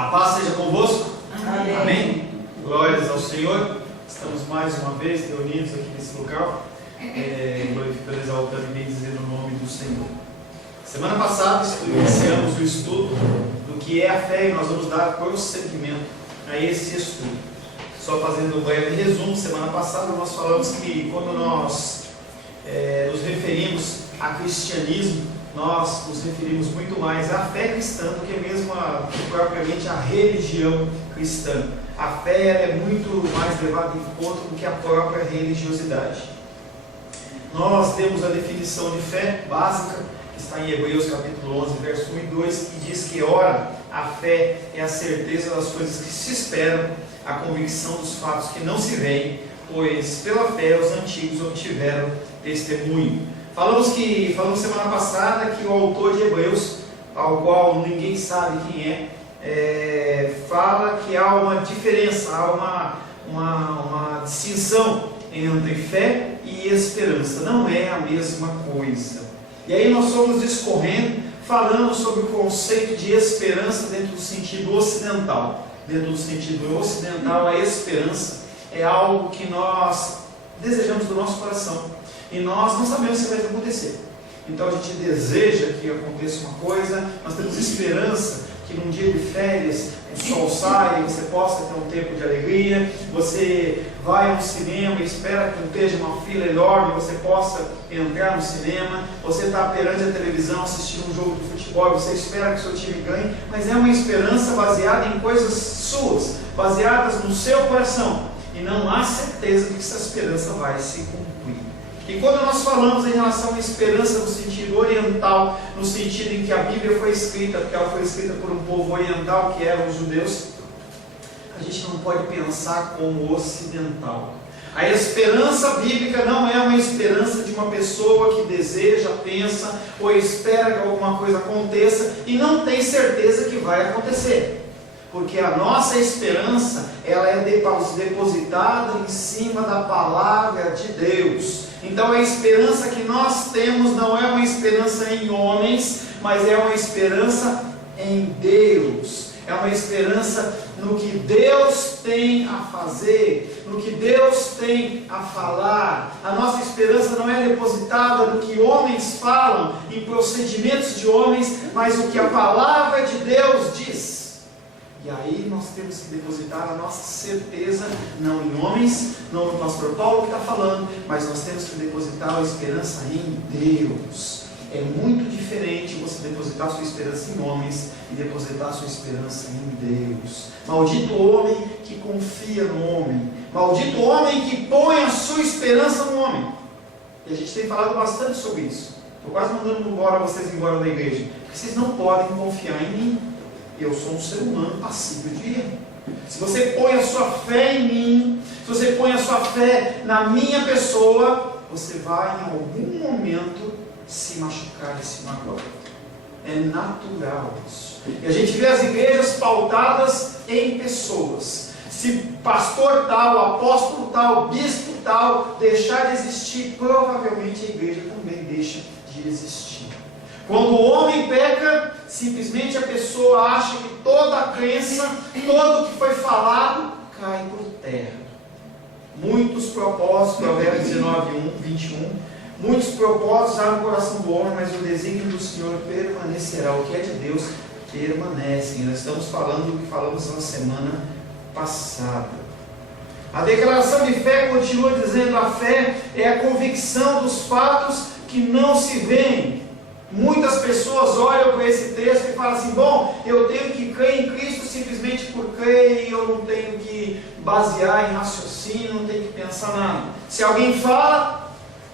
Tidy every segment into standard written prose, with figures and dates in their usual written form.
A paz seja convosco. Amém. Amém. Glórias ao Senhor. Estamos mais uma vez reunidos aqui nesse local, glorificando, exaltando e bendizendo o nome do Senhor. Semana passada iniciamos o estudo do que é a fé e nós vamos dar prosseguimento a esse estudo. Só fazendo um breve resumo, semana passada nós falamos que quando nós nos referimos a cristianismo, nós nos referimos muito mais à fé cristã do que mesmo propriamente à religião cristã. A fé é muito mais levada em conta do que a própria religiosidade. Nós temos a definição de fé básica, que está em Hebreus capítulo 11, verso 1 e 2, que diz que, ora, a fé é a certeza das coisas que se esperam, a convicção dos fatos que não se veem, pois pela fé os antigos obtiveram testemunho. Falamos semana passada que o autor de Hebreus, ao qual ninguém sabe quem fala que há uma diferença, há uma distinção entre fé e esperança. Não é a mesma coisa. E aí nós fomos discorrendo, falando sobre o conceito de esperança dentro do sentido ocidental. Dentro do sentido ocidental, a esperança é algo que nós desejamos do nosso coração. E nós não sabemos se vai acontecer. Então a gente deseja que aconteça uma coisa, nós temos esperança que num dia de férias o sol saia e você possa ter um tempo de alegria. Você vai a um cinema e espera que não esteja uma fila enorme, você possa entrar no cinema. Você está perante a televisão assistindo um jogo de futebol, você espera que o seu time ganhe, mas é uma esperança baseada em coisas suas, baseadas no seu coração. E não há certeza de que essa esperança vai se cumprir. E quando nós falamos em relação à esperança no sentido oriental, no sentido em que a Bíblia foi escrita, porque ela foi escrita por um povo oriental, que eram os judeus, a gente não pode pensar como ocidental. A esperança bíblica não é uma esperança de uma pessoa que deseja, pensa ou espera que alguma coisa aconteça e não tem certeza que vai acontecer. Porque a nossa esperança, ela é depositada em cima da palavra de Deus. Então a esperança que nós temos não é uma esperança em homens, mas é uma esperança em Deus. É uma esperança no que Deus tem a fazer, no que Deus tem a falar. A nossa esperança não é depositada no que homens falam, em procedimentos de homens, mas o que a palavra de Deus diz. E aí nós temos que depositar a nossa certeza, não em homens, não no pastor Paulo que está falando, mas nós temos que depositar a esperança em Deus. É muito diferente você depositar a sua esperança em homens e depositar a sua esperança em Deus. Maldito o homem que confia no homem. Maldito o homem que põe a sua esperança no homem. E a gente tem falado bastante sobre isso. Estou quase mandando vocês embora da igreja, porque vocês não podem confiar em mim. Eu sou um ser humano passível de erro. Se você põe a sua fé em mim, se você põe a sua fé na minha pessoa, você vai em algum momento se machucar e se magoar. É natural isso. E a gente vê as igrejas pautadas em pessoas. Se pastor tal, apóstolo tal, bispo tal deixar de existir, provavelmente a igreja também deixa de existir. Quando o homem peca, simplesmente a pessoa acha que toda a crença, todo o que foi falado, cai por terra. Muitos propósitos, Provérbios 21, muitos propósitos há no coração do homem, mas o desígnio do Senhor permanecerá. O que é de Deus permanece. Nós estamos falando do que falamos na semana passada. A declaração de fé continua dizendo: a fé é a convicção dos fatos que não se veem. Muitas pessoas olham para esse texto e falam assim: bom, eu tenho que crer em Cristo simplesmente por crer, e eu não tenho que basear em raciocínio, não tenho que pensar nada. Se alguém fala,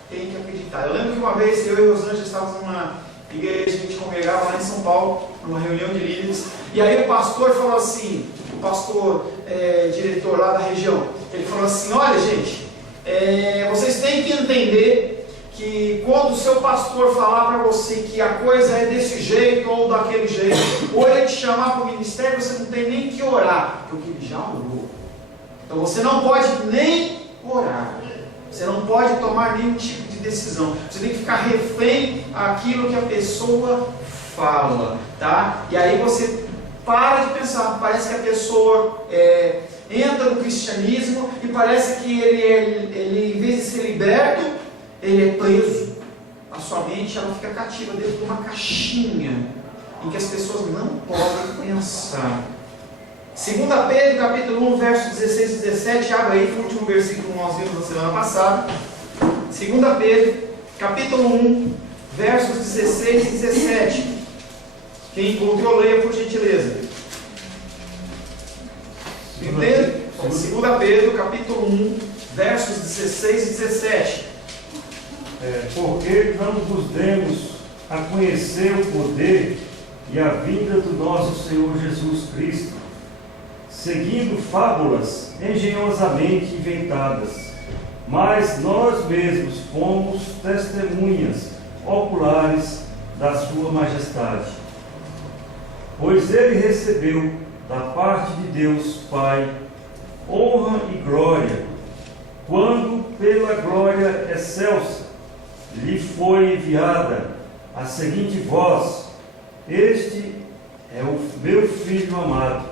tem que acreditar. Eu lembro que uma vez eu e Rosângela estávamos numa igreja que a gente congregava lá em São Paulo, numa reunião de líderes, e aí o pastor falou assim, o pastor diretor lá da região, ele falou assim: olha gente, vocês têm que entender que quando o seu pastor falar para você que a coisa é desse jeito ou daquele jeito, ou ele te chamar para o ministério, você não tem nem que orar, porque ele já orou. Então você não pode nem orar, você não pode tomar nenhum tipo de decisão, você tem que ficar refém àquilo que a pessoa fala, tá? E aí você Para de pensar, parece que a pessoa entra no cristianismo e parece que ele, em vez de ser liberto, ele é preso. A sua mente ela fica cativa dentro de uma caixinha em que as pessoas não podem pensar. 2 Pedro, capítulo 1, versos 16 e 17, abre aí, foi o último versículo que nós vimos na semana passada. 2 Pedro, capítulo 1, versos 16 e 17. Quem encontrou, leia por gentileza. Entende? 2 Pedro, capítulo 1, versos 16 e 17. Porque não vos demos a conhecer o poder e a vinda do nosso Senhor Jesus Cristo, seguindo fábulas engenhosamente inventadas, mas nós mesmos fomos testemunhas oculares da sua majestade. Pois ele recebeu da parte de Deus Pai honra e glória, quando pela glória excelsa lhe foi enviada a seguinte voz: este é o meu Filho amado,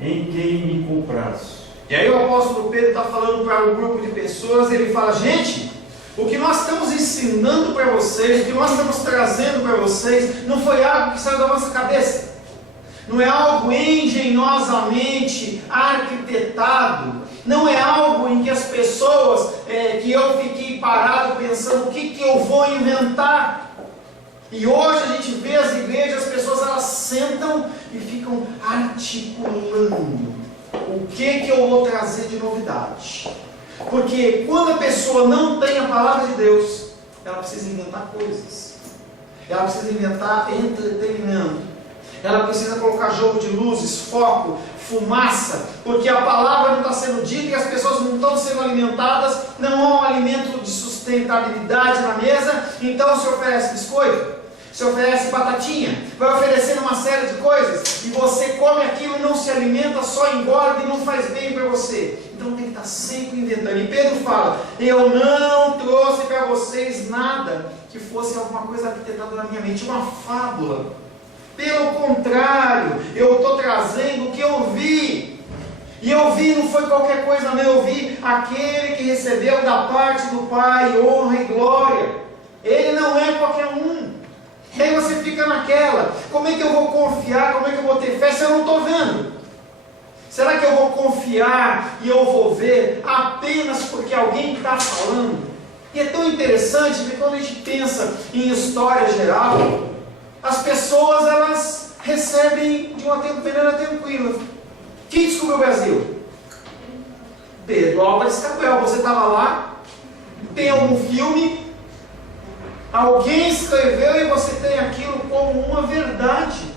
em quem me comprazo. E aí o apóstolo Pedro está falando para um grupo de pessoas, ele fala: gente, o que nós estamos ensinando para vocês, o que nós estamos trazendo para vocês, não foi algo que saiu da nossa cabeça, não é algo engenhosamente arquitetado, não é algo em que as pessoas, que eu fiquei parado pensando o que eu vou inventar. E hoje a gente vê as igrejas, as pessoas elas sentam e ficam articulando o que eu vou trazer de novidade. Porque quando a pessoa não tem a palavra de Deus, ela precisa inventar coisas, ela precisa inventar entretenimento, ela precisa colocar jogo de luzes, foco, fumaça, porque a palavra não está sendo dita e as pessoas não estão sendo alimentadas, não há um alimento de sustentabilidade na mesa, então se oferece biscoito, se oferece batatinha, vai oferecendo uma série de coisas, e você come aquilo e não se alimenta, só engorda e não faz bem para você. Então tem que estar sempre inventando. E Pedro fala: eu não trouxe para vocês nada que fosse alguma coisa arquitetada na minha mente, uma fábula. Pelo contrário, eu estou trazendo o que eu vi. E eu vi, não foi qualquer coisa não, eu vi aquele que recebeu da parte do Pai honra e glória. Ele não é qualquer um. E aí você fica naquela: como é que eu vou confiar, como é que eu vou ter fé se eu não estou vendo? Será que eu vou confiar e eu vou ver apenas porque alguém está falando? E é tão interessante que quando a gente pensa em história geral, as pessoas elas recebem de uma maneira tranquila. Quem descobriu o Brasil? Pedro Álvares Cabral. Você estava lá, tem algum filme, alguém escreveu e você tem aquilo como uma verdade.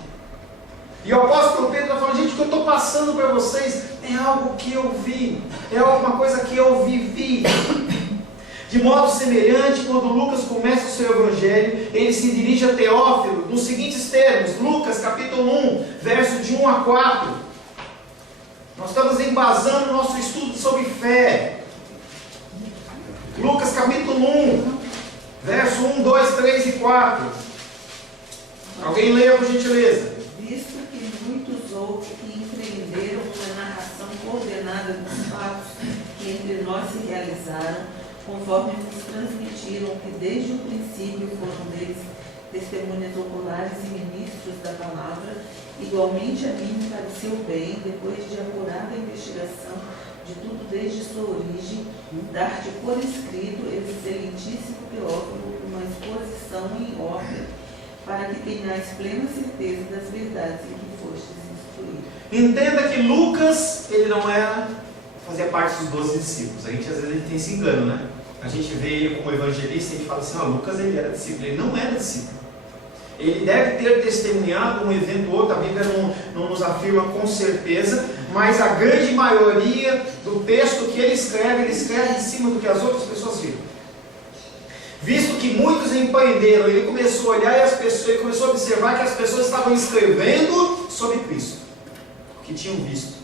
E o apóstolo Pedro está falando: gente, o que eu estou passando para vocês é algo que eu vi, é alguma coisa que eu vivi. De modo semelhante, quando Lucas começa o seu evangelho, ele se dirige a Teófilo nos seguintes termos. Lucas capítulo 1, verso de 1 a 4. Nós estamos embasando o nosso estudo sobre fé. Lucas capítulo 1, verso 1, 2, 3 e 4. Alguém leia por gentileza. Visto que muitos houve que empreenderam na narração coordenada dos fatos que entre nós se realizaram, conforme nos transmitiram que desde o princípio foram deles testemunhas oculares e ministros da palavra, igualmente a mim me pareceu bem, depois de apurada investigação de tudo desde sua origem, dar-te por escrito, excelentíssimo Teófilo, uma exposição em ordem, para que tenhais plena certeza das verdades em que fostes instruídos. Entenda que Lucas, ele não fazia parte dos 12 discípulos. A gente às vezes tem esse engano, né? A gente vê ele como evangelista e a gente fala assim: Lucas ele era discípulo. Ele não era discípulo. Ele deve ter testemunhado um evento ou outro, a Bíblia não nos afirma com certeza, mas a grande maioria do texto que ele escreve em cima do que as outras pessoas viram. Visto que muitos empreenderam, ele começou a olhar e ele começou a observar que as pessoas estavam escrevendo sobre Cristo, o que tinham visto,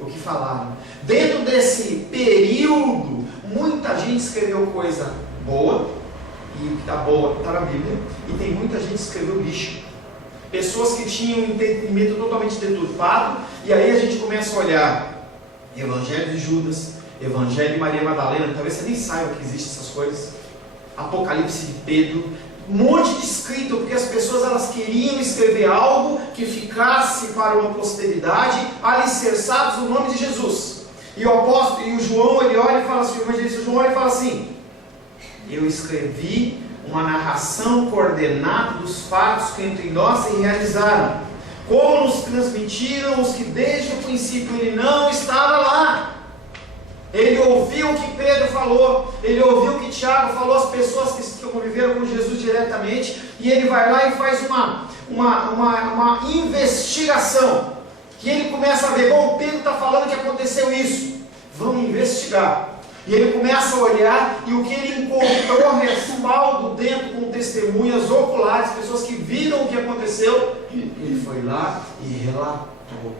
o que falaram. Dentro desse período, muita gente escreveu coisa boa, e o que está boa está na Bíblia, e tem muita gente que escreveu lixo. pessoas que tinham um entendimento totalmente deturpado, e aí a gente começa a olhar Evangelho de Judas, Evangelho de Maria Madalena, talvez você nem saiba que existem essas coisas, Apocalipse de Pedro, um monte de escrito, porque as pessoas elas queriam escrever algo que ficasse para uma posteridade, alicerçados no nome de Jesus. E o apóstolo, e o João, ele olha e fala assim, o evangelista João olha e fala assim: eu escrevi uma narração coordenada dos fatos que entre nós se realizaram, como nos transmitiram os que desde o princípio ele não estava lá. Ele ouviu o que Pedro falou, ele ouviu o que Tiago falou, as pessoas que conviveram com Jesus diretamente, e ele vai lá e faz uma investigação, que ele começa a ver, bom, Pedro está falando que aconteceu isso, vamos investigar. E ele começa a olhar, e o que ele encontrou respaldo dentro com testemunhas oculares, pessoas que viram o que aconteceu, ele foi lá e relatou.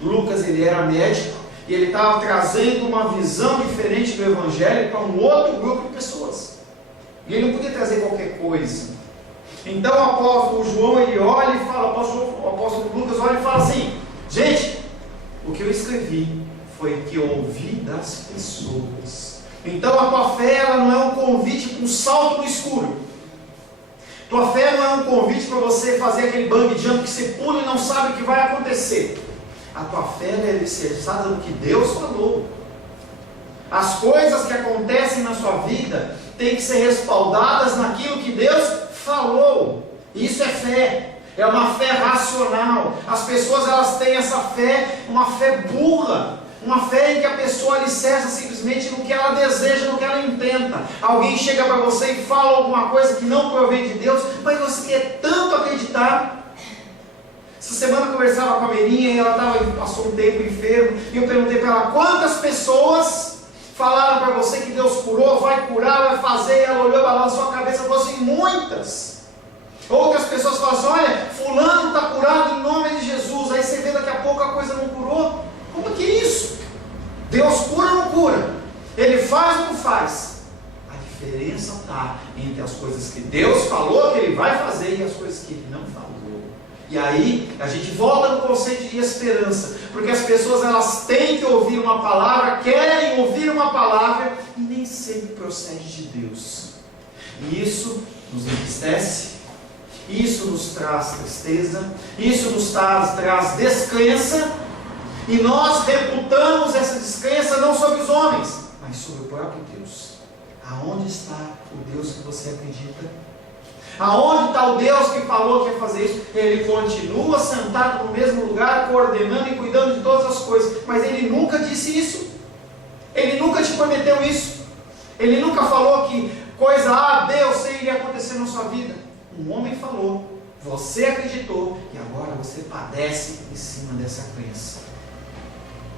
Lucas, ele era médico, e ele estava trazendo uma visão diferente do Evangelho para um outro grupo de pessoas. E ele não podia trazer qualquer coisa. Então o apóstolo João, ele olha e fala, o apóstolo Lucas olha e fala assim: gente, o que eu escrevi foi o que eu ouvi das pessoas. Então a tua fé, ela não é um convite para um salto no escuro. Tua fé não é um convite para você fazer aquele bungee jump que você pula e não sabe o que vai acontecer. A tua fé é alicerçada no que Deus falou. As coisas que acontecem na sua vida têm que ser respaldadas naquilo que Deus falou. Isso é fé. É uma fé racional. As pessoas, elas têm essa fé, uma fé burra. Uma fé em que a pessoa alicerça simplesmente no que ela deseja, no que ela intenta. Alguém chega para você e fala alguma coisa que não provém de Deus, mas você quer tanto acreditar. Essa semana eu conversava com a Merinha e ela passou um tempo enferma, e eu perguntei para ela: quantas pessoas falaram para você que Deus curou, vai curar, vai fazer? E ela olhou, balançou a cabeça e falou assim: muitas. Outras pessoas falam assim: olha, fulano está curado em nome de Jesus. Aí você vê daqui a pouco a coisa não curou. Como que é isso? Deus cura ou não cura? Ele faz ou não faz? A diferença está entre as coisas que Deus falou que Ele vai fazer e as coisas que Ele não falou. E aí a gente volta no conceito de esperança, porque as pessoas, elas têm que ouvir uma palavra, querem ouvir uma palavra, e nem sempre procede de Deus. E isso nos entristece, isso nos traz tristeza, isso nos traz descrença, e nós reputamos essa descrença não sobre os homens, mas sobre o próprio Deus. Aonde está o Deus que você acredita? Aonde está o Deus que falou que ia fazer isso? Ele continua sentado no mesmo lugar, coordenando e cuidando de todas as coisas, mas Ele nunca disse isso. Ele nunca te prometeu isso. Ele nunca falou que coisa A, B ou C iria acontecer na sua vida. Um homem falou, você acreditou, e agora você padece em cima dessa crença.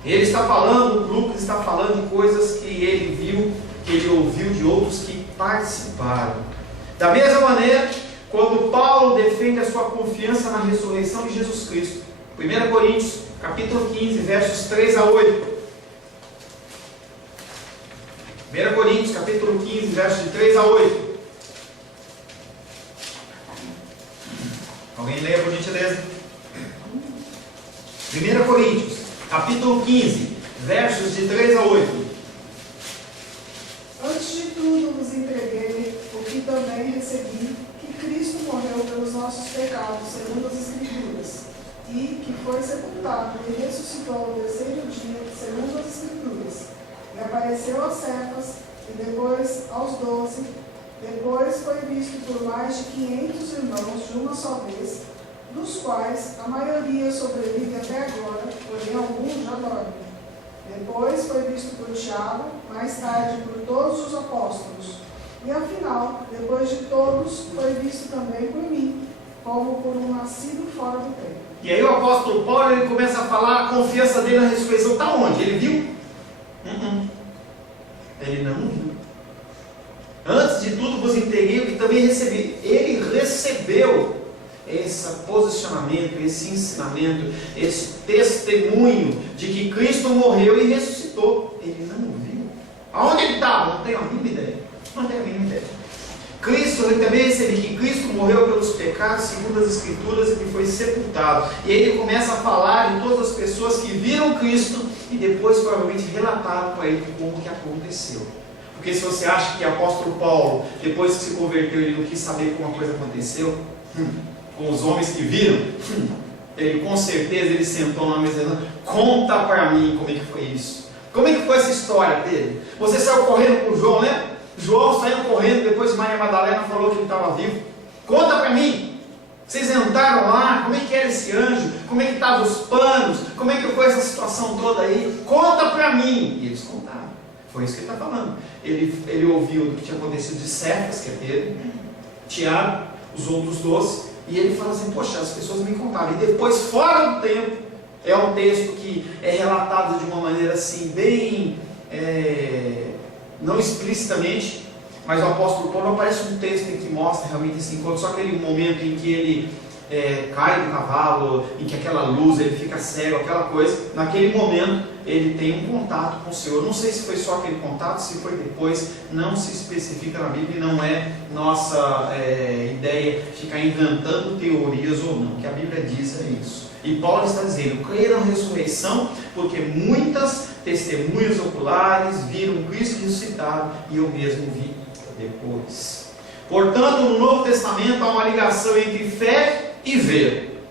Ele está falando, Lucas está falando de coisas que ele viu, que ele ouviu de outros que participaram. Da mesma maneira, quando Paulo defende a sua confiança na ressurreição de Jesus Cristo, 1 Coríntios, capítulo 15, versos 3 a 8. 1 Coríntios, capítulo 15, versos de 3 a 8. Alguém leia, por gentileza? 1 Coríntios, capítulo 15, versos de 3 a 8. Antes de tudo vos entreguei o que também recebi, que Cristo morreu pelos nossos pecados, segundo as Escrituras, e que foi sepultado e ressuscitou ao terceiro dia, segundo as Escrituras, e apareceu a Cefas, e depois aos 12, depois foi visto por mais de 500 irmãos de uma só vez, dos quais a maioria sobrevive até agora, porém alguns já dormem. Depois foi visto por Tiago, mais tarde por todos os apóstolos. E afinal, depois de todos, foi visto também por mim, como por um nascido fora do tempo. E aí o apóstolo Paulo, ele começa a falar a confiança dele na ressurreição. Está onde? Ele viu? Ele não viu. Antes de tudo vos entreguei o que também recebi. Ele recebeu esse posicionamento, esse ensinamento, esse testemunho de que Cristo morreu e ressuscitou. Ele não viu. Aonde ele estava? Não tenho a mínima ideia. Não tenho a mínima ideia. Cristo eu também recebi que Cristo morreu pelos pecados, segundo as Escrituras, e que foi sepultado. E aí ele começa a falar de todas as pessoas que viram Cristo e depois provavelmente relataram para ele como que aconteceu. Porque se você acha que o apóstolo Paulo, depois que se converteu, ele não quis saber como a coisa aconteceu, com os homens que viram, ele com certeza ele sentou na mesa e disse: conta para mim como é que foi isso. Como é que foi essa história dele? Você saiu correndo com João, né? João saiu correndo, depois Maria Madalena falou que ele estava vivo. Conta para mim. Vocês entraram lá, como é que era esse anjo? Como é que estavam os panos? Como é que foi essa situação toda aí? Conta para mim. E eles contaram. Foi isso que ele está falando. Ele ouviu o que tinha acontecido de Cefas, que é Pedro, Tiago, os outros 12, e ele fala assim: poxa, as pessoas me contaram. E depois, fora do tempo, é um texto que é relatado de uma maneira assim, bem, não explicitamente, mas o apóstolo Paulo aparece um texto em que mostra realmente esse encontro, só aquele momento em que ele cai do cavalo, em que aquela luz, ele fica cego, aquela coisa, naquele momento ele tem um contato com o Senhor. Não sei se foi só aquele contato, se foi depois, não se especifica na Bíblia, não é nossa ideia ficar inventando teorias ou não, o que a Bíblia diz é isso. E Paulo está dizendo: creia na ressurreição, porque muitas testemunhas oculares viram Cristo ressuscitado, e eu mesmo vi depois. Portanto, no Novo Testamento há uma ligação entre fé e ver.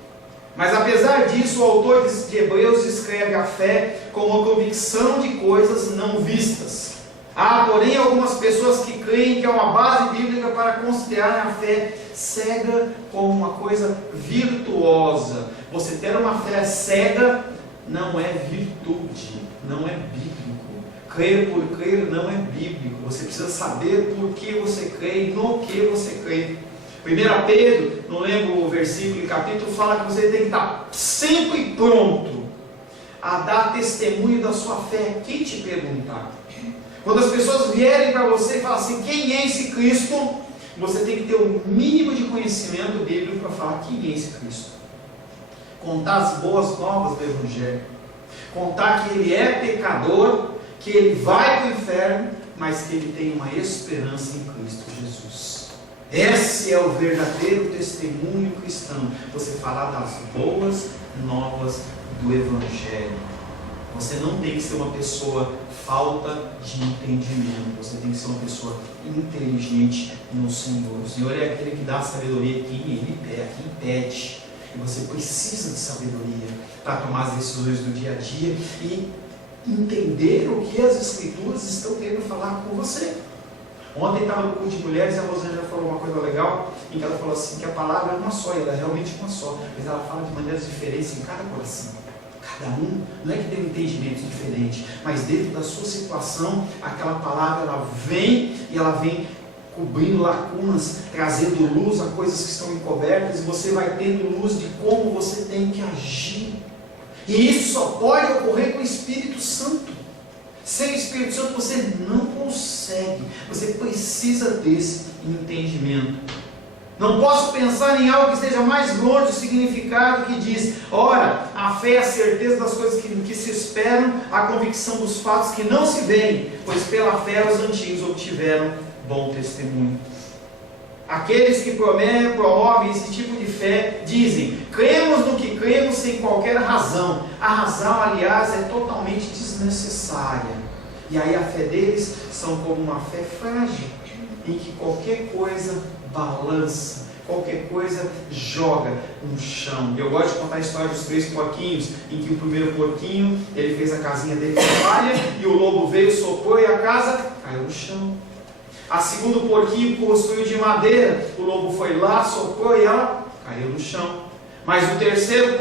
Mas apesar disso, o autor de Hebreus descreve a fé como a convicção de coisas não vistas. Há, porém, algumas pessoas que creem que é uma base bíblica para considerar a fé cega como uma coisa virtuosa. Você ter uma fé cega não é virtude, não é bíblico. Crer por crer não é bíblico. Você precisa saber por que você crê e no que você crê. 1 Pedro, não lembro o versículo e capítulo, fala que você tem que estar sempre pronto a dar testemunho da sua fé. Quem te perguntar? Quando as pessoas vierem para você e falar assim: quem é esse Cristo? Você tem que ter o mínimo de conhecimento bíblico para falar quem é esse Cristo. Contar as boas novas do Evangelho. Contar que ele é pecador, que ele vai para o inferno, mas que ele tem uma esperança em Cristo Jesus. Esse é o verdadeiro testemunho cristão. Você falar das boas novas do Evangelho. Você não tem que ser uma pessoa falta de entendimento. Você tem que ser uma pessoa inteligente no Senhor. O Senhor é aquele que dá sabedoria aqui e Ele pede. E você precisa de sabedoria para tomar as decisões do dia a dia e entender o que as Escrituras estão querendo falar com você. Ontem estava no culto de mulheres e a Rosângela falou uma coisa legal, em que ela falou assim, que a palavra é uma só, e ela é realmente uma só, mas ela fala de maneiras diferentes em cada coração. Cada um, não é que tem um entendimento diferente, mas dentro da sua situação, aquela palavra ela vem e ela vem cobrindo lacunas, trazendo luz a coisas que estão encobertas, e você vai tendo luz de como você tem que agir. E isso só pode ocorrer com o Espírito Santo. Sem o Espírito Santo você não consegue. Você precisa desse entendimento. Não posso pensar em algo que esteja mais longe do significado que diz: ora, a fé é a certeza das coisas que se esperam, a convicção dos fatos que não se veem, pois pela fé os antigos obtiveram bom testemunho. Aqueles que promovem esse tipo de fé dizem: cremos no que cremos sem qualquer razão. A razão, aliás, é totalmente desnecessária. E aí a fé deles são como uma fé frágil, em que qualquer coisa balança, qualquer coisa joga no chão. Eu gosto de contar a história dos 3 porquinhos, em que o primeiro porquinho, ele fez a casinha dele com palha, e o lobo veio, soprou e a casa caiu no chão. A segundo porquinho construiu de madeira, o lobo foi lá, soprou e ela caiu no chão. Mas o terceiro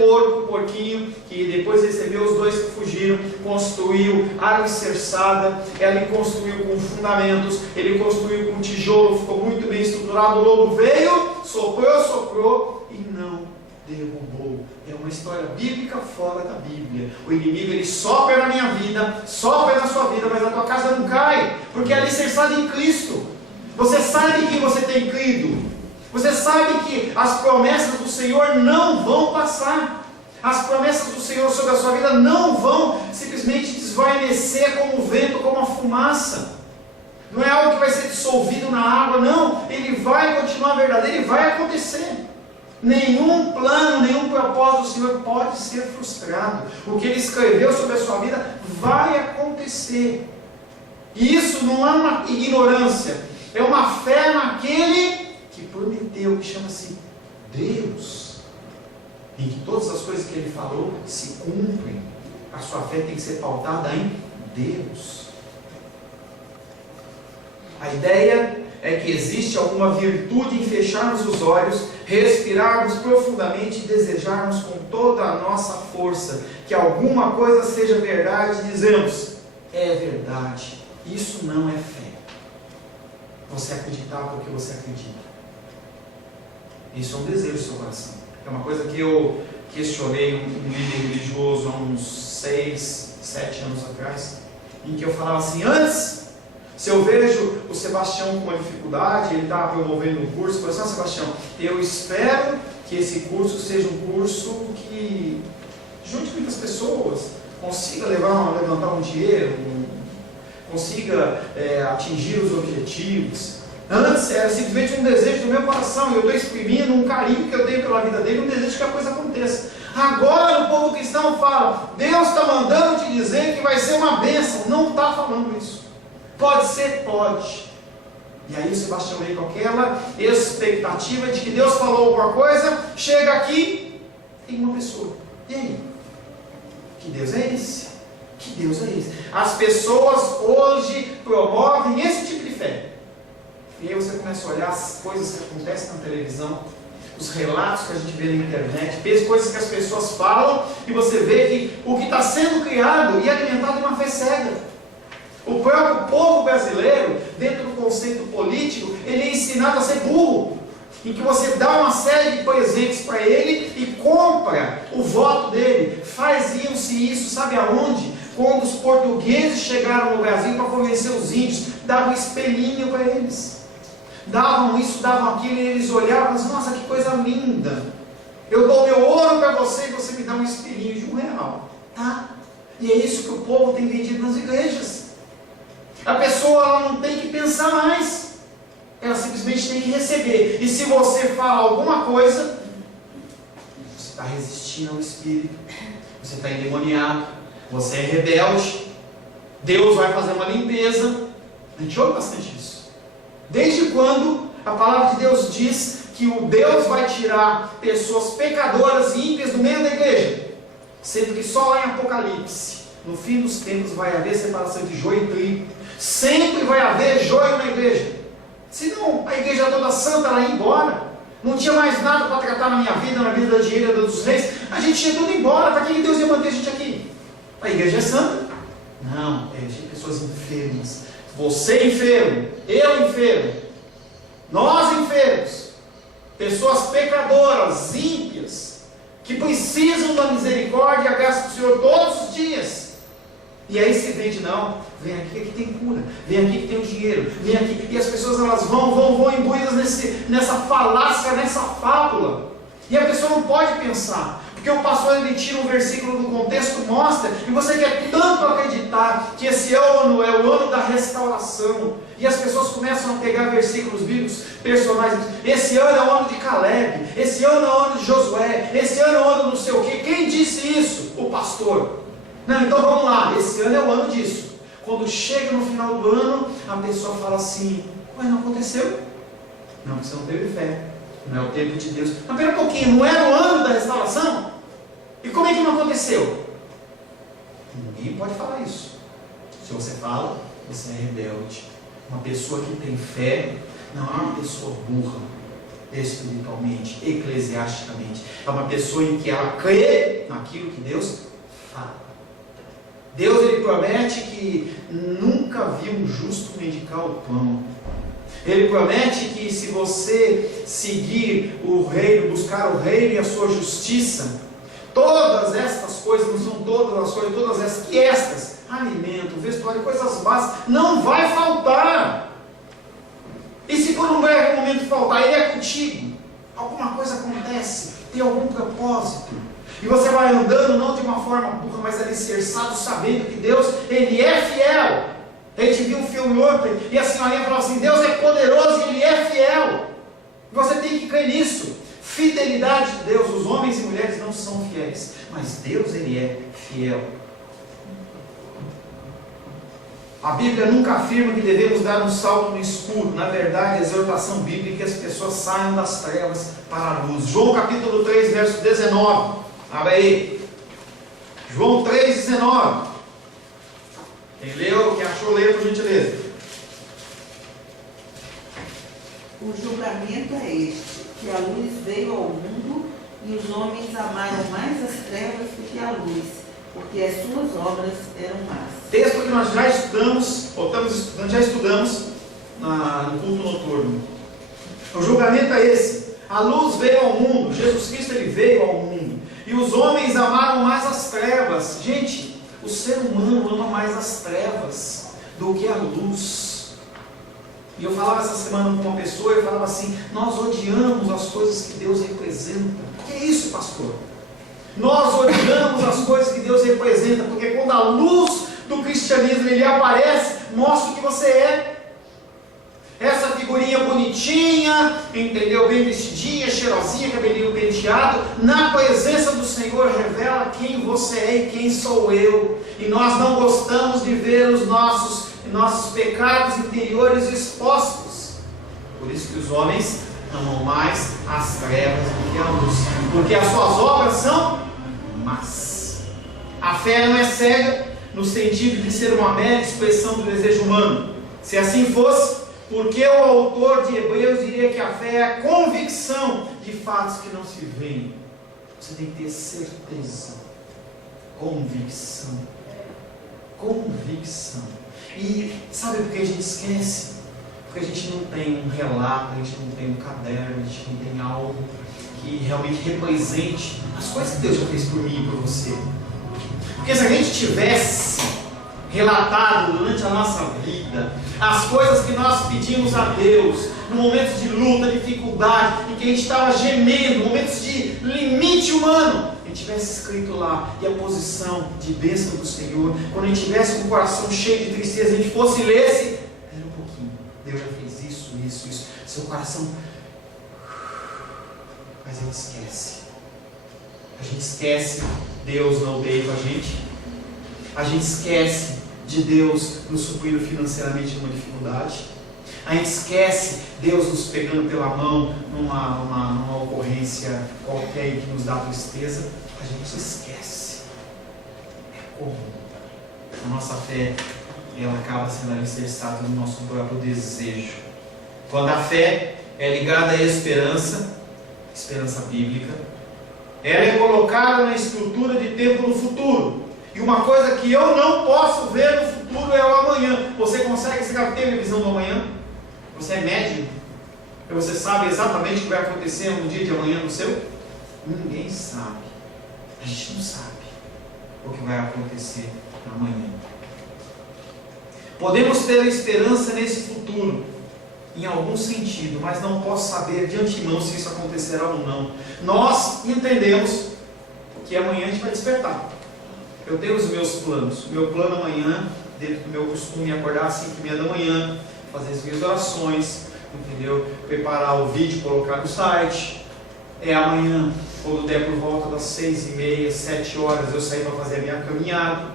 porquinho, que depois recebeu os 2 que fugiram, construiu alicerçada, ele construiu com fundamentos, ele construiu com tijolo, ficou muito bem estruturado. O lobo veio, soprou e não derrubou. É uma história bíblica fora da Bíblia. O inimigo ele sopra na minha vida, sopra na sua vida, mas a tua casa não cai, porque é alicerçada em Cristo. Você sabe que você tem crido. Você sabe que as promessas do Senhor não vão passar. As promessas do Senhor sobre a sua vida não vão simplesmente desvanecer como o vento, como a fumaça. Não é algo que vai ser dissolvido na água, não. Ele vai continuar verdadeiro, ele vai acontecer. Nenhum plano, nenhum propósito do Senhor pode ser frustrado. O que Ele escreveu sobre a sua vida vai acontecer. E isso não é uma ignorância, é uma fé naquele que prometeu, que chama-se Deus, em que todas as coisas que Ele falou se cumprem. A sua fé tem que ser pautada em Deus. A ideia é que existe alguma virtude em fecharmos os olhos, respirarmos profundamente e desejarmos com toda a nossa força que alguma coisa seja verdade e dizemos, é verdade. Isso não é fé. Você acreditar porque você acredita. Isso é um desejo do seu coração. É uma coisa que eu questionei um líder religioso há uns 6, 7 anos atrás, em que eu falava assim, antes, se eu vejo o Sebastião com uma dificuldade, ele está promovendo um curso, eu falo assim, Sebastião, eu espero que esse curso seja um curso que junte muitas pessoas, consiga levantar um dinheiro, consiga atingir os objetivos. Antes era simplesmente um desejo do meu coração, e eu estou exprimindo um carinho que eu tenho pela vida dele, um desejo que a coisa aconteça. Agora o povo cristão fala, Deus está mandando te dizer que vai ser uma bênção. Não está falando isso. Pode ser? Pode. E aí o Sebastião veio com aquela expectativa de que Deus falou alguma coisa, chega aqui, tem uma pessoa. E aí? Que Deus é esse? Que Deus é esse? As pessoas hoje promovem esse tipo de fé. E aí você começa a olhar as coisas que acontecem na televisão, os relatos que a gente vê na internet, coisas que as pessoas falam, e você vê que o que está sendo criado e alimentado é uma fé cega. O próprio povo brasileiro, dentro do conceito político, ele é ensinado a ser burro, em que você dá uma série de presentes para ele e compra o voto dele. Faziam-se isso, sabe aonde? Quando os portugueses chegaram no Brasil para convencer os índios, davam um espelhinho para eles. Davam isso, davam aquilo, e eles olhavam e falavam, nossa, que coisa linda. Eu dou meu ouro para você e você me dá um espelhinho de R$1. Tá? E é isso que o povo tem vendido nas igrejas. A pessoa ela não tem que pensar mais, ela simplesmente tem que receber. E se você fala alguma coisa, você está resistindo ao Espírito, você está endemoniado, você é rebelde, Deus vai fazer uma limpeza. A gente ouve bastante isso. Desde quando a palavra de Deus diz que o Deus vai tirar pessoas pecadoras e ímpias do meio da igreja? Sendo que só lá em Apocalipse, no fim dos tempos, vai haver separação de joio e trigo. Sempre vai haver joio na igreja. Senão a igreja toda santa ela ia embora. Não tinha mais nada para tratar na minha vida, na vida da dinheiro dos reis. A gente ia tudo embora. Para que Deus ia manter a gente aqui? A igreja é santa? Não, é de pessoas enfermas. Você enfermo, eu enfermo, nós enfermos, pessoas pecadoras, ímpias, que precisam da misericórdia e a graça do Senhor todos os dias. E aí se vende, não, vem aqui que tem cura, vem aqui que tem o dinheiro, vem aqui, e as pessoas elas vão imbuídas nessa falácia, nessa fábula, e a pessoa não pode pensar, porque o pastor ele tira um versículo do contexto, mostra, e você quer tanto acreditar que esse ano é o ano da restauração, e as pessoas começam a pegar versículos bíblicos, personagens, esse ano é o ano de Caleb, esse ano é o ano de Josué, esse ano é o ano não sei o que, quem disse isso? O pastor. Não, então vamos lá, esse ano é o ano disso. Quando chega no final do ano, a pessoa fala assim, ué, não aconteceu? Não, porque você não teve fé. Não é o tempo de Deus. Mas pera um pouquinho, não era o ano da restauração? E como é que não aconteceu? Ninguém pode falar isso. Se você fala, você é rebelde. Uma pessoa que tem fé não é uma pessoa burra, espiritualmente, eclesiasticamente. É uma pessoa em que ela crê naquilo que Deus fala. Deus ele promete que nunca viu um justo mendigar o pão. Ele promete que se você seguir o reino, buscar o reino e a sua justiça, todas estas coisas, não são todas as coisas, todas estas, alimento, vestuário, coisas básicas, não vai faltar. E se por um breve momento faltar, ele é contigo, alguma coisa acontece, tem algum propósito. E você vai andando não de uma forma burra, mas alicerçado, sabendo que Deus, Ele é fiel. A gente viu um filme filme outro, e a senhorinha falava assim, Deus é poderoso e Ele é fiel. Você tem que crer nisso. Fidelidade de Deus. Os homens e mulheres não são fiéis, mas Deus, Ele é fiel. A Bíblia nunca afirma que devemos dar um salto no escuro. Na verdade, a exortação bíblica é que as pessoas saiam das trevas para a luz. João capítulo 3, verso 19. Abre aí. João 3, 19. Quem leu, quem achou, leia por gentileza. O julgamento é este, que a luz veio ao mundo e os homens amaram mais as trevas do que a luz, porque as suas obras eram más. Texto que nós já estudamos, já estudamos no culto noturno. O julgamento é esse. A luz veio ao mundo, Jesus Cristo ele veio ao mundo, e os homens amaram mais as trevas. Gente, o ser humano ama mais as trevas do que a luz. E eu falava essa semana com uma pessoa, eu falava assim, nós odiamos as coisas que Deus representa. Que é isso, pastor? Nós odiamos as coisas que Deus representa, porque quando a luz do cristianismo ele aparece, mostra o que você é. Essa figurinha bonitinha, entendeu? Bem vestidinha, cheirosinha, cabelinho penteado, na presença do Senhor revela quem você é e quem sou eu. E nós não gostamos de ver os nossos pecados interiores expostos. Por isso que os homens amam mais as trevas do que a luz, porque as suas obras são más. A fé não é cega no sentido de ser uma mera expressão do desejo humano. Se assim fosse, por que o autor de Hebreus diria que a fé é a convicção de fatos que não se veem? Você tem que ter certeza. Convicção. Convicção. E sabe por que a gente esquece? Porque a gente não tem um relato, a gente não tem um caderno, a gente não tem algo que realmente represente as coisas que Deus já fez por mim e por você. Porque se a gente tivesse relatado durante a nossa vida as coisas que nós pedimos a Deus, no momentos de luta, dificuldade, em que a gente estava gemendo, momentos de limite humano, a gente tivesse escrito lá, e a posição de bênção do Senhor, quando a gente tivesse um coração cheio de tristeza, a gente fosse e lesse, era um pouquinho, Deus já fez isso, seu coração, mas a gente esquece, Deus não veio com a gente esquece de Deus nos suprindo financeiramente numa dificuldade, a gente esquece Deus nos pegando pela mão numa ocorrência qualquer que nos dá tristeza, a gente esquece. É comum. A nossa fé, ela acaba sendo alicerçada no nosso próprio desejo. Quando a fé é ligada à esperança bíblica, ela é colocada na estrutura de tempo no futuro. E uma coisa que eu não posso ver no futuro é o amanhã. Você ter a visão do amanhã? Você é médium? Você sabe exatamente o que vai acontecer no dia de amanhã no seu? Ninguém sabe. A gente não sabe o que vai acontecer amanhã. Podemos ter esperança nesse futuro, em algum sentido, mas não posso saber de antemão se isso acontecerá ou não. Nós entendemos que amanhã a gente vai despertar. Eu tenho os meus planos. O meu plano amanhã, dentro do meu costume, é acordar às 5h30 da manhã, fazer as minhas orações, entendeu? Preparar o vídeo, colocar no site. Amanhã, quando der por volta das 6h30, 7 horas, eu sair para fazer a minha caminhada,